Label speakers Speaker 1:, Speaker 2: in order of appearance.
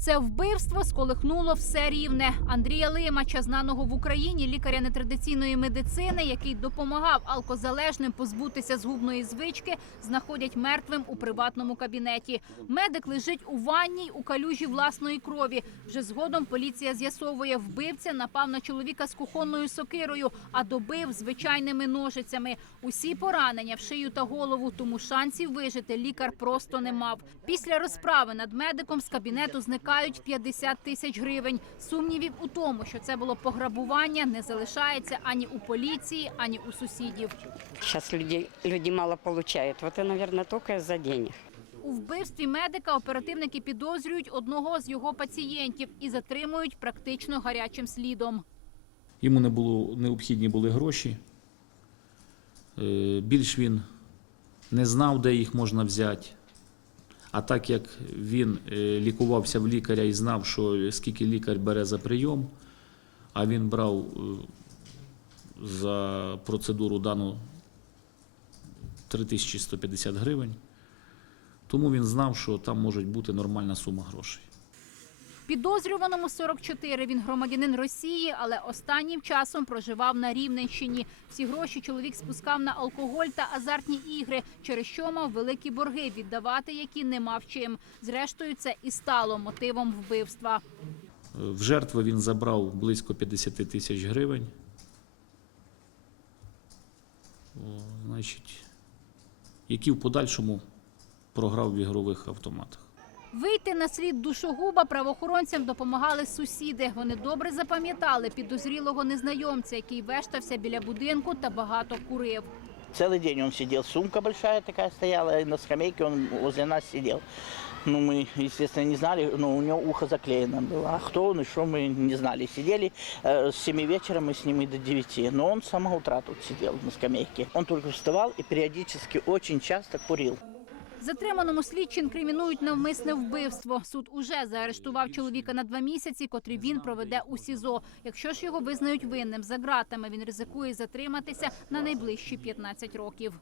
Speaker 1: Це вбивство сколихнуло все рівне. Андрія Лимача, знаного в Україні лікаря нетрадиційної медицини, який допомагав алкозалежним позбутися згубної звички, знаходять мертвим у приватному кабінеті. Медик лежить у ванній у калюжі власної крові. Вже згодом поліція з'ясовує, вбивця напав на чоловіка з кухонною сокирою, а добив звичайними ножицями. Усі поранення в шию та голову, тому шансів вижити лікар просто не мав. Після розправи над медиком з кабінету зникають 50 тисяч гривень. Сумнівів у тому, що це було пограбування, не залишається ані у поліції, ані у сусідів.
Speaker 2: Сейчас люди, люди мало получают. Вот и, наверное, только из-за денег.
Speaker 1: У вбивстві медика оперативники підозрюють одного з його пацієнтів і затримують практично гарячим слідом.
Speaker 3: Йому не було необхідні були гроші. Е, Більш він не знав, де їх можна взяти. А так як він е, лікувався в лікаря і знав, що скільки лікар бере за прийом, а він брав е, за процедуру дану 3150 гривень, тому він знав, що там може бути нормальна сума грошей.
Speaker 1: Підозрюваному 44, він громадянин Росії, але останнім часом проживав на Рівненщині. Всі гроші чоловік спускав на алкоголь та азартні ігри, через що мав великі борги, віддавати які не мав чим. Зрештою, це і стало мотивом вбивства.
Speaker 3: В жертви він забрав близько 50 тисяч гривень. О, значить, які в подальшому програв в ігрових автоматах.
Speaker 1: Вийти на слід душогуба правоохоронцям допомагали сусіди. Вони добре запам'ятали підозрілого незнайомця, який вештався біля будинку та багато курив.
Speaker 4: Целый день он сидел, сумка большая такая стояла, и на скамейке он возле нас сидел. Ну, мы, естественно, не знали, но у него ухо заклеено было. А кто он и что, мы не знали. Сидели э, с 7 вечера, мы с ним и до 9. Но он с самого утра тут сидел на скамейке. Он только вставал и периодически очень часто курил.
Speaker 1: Затриманому слідчі кримінують навмисне вбивство. Суд уже заарештував чоловіка на два місяці, котрі він проведе у СІЗО. Якщо ж його визнають винним за ґратами, він ризикує затриматися на найближчі 15 років.